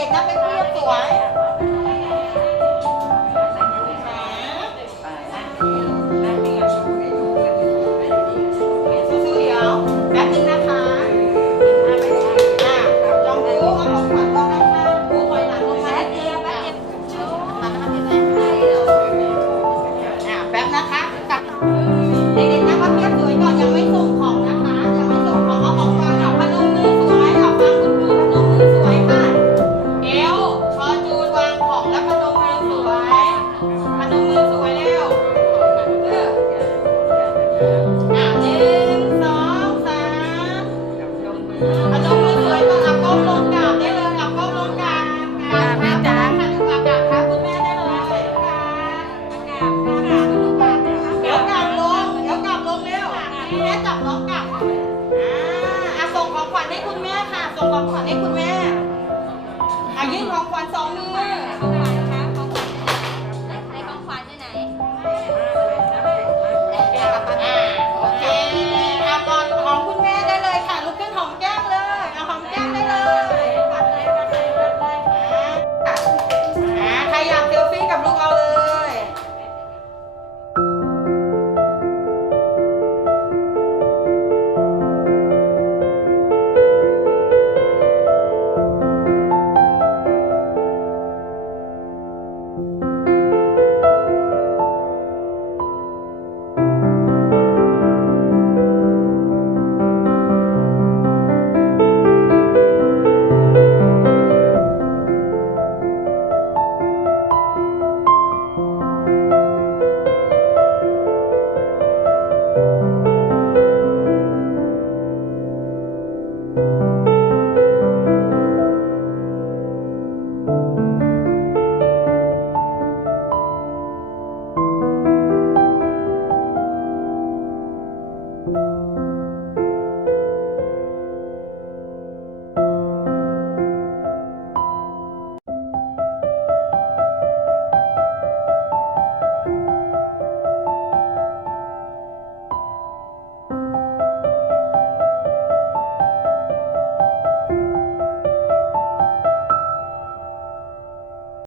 ด็กนั่งเป็นเพื่อนสวย coloco lá,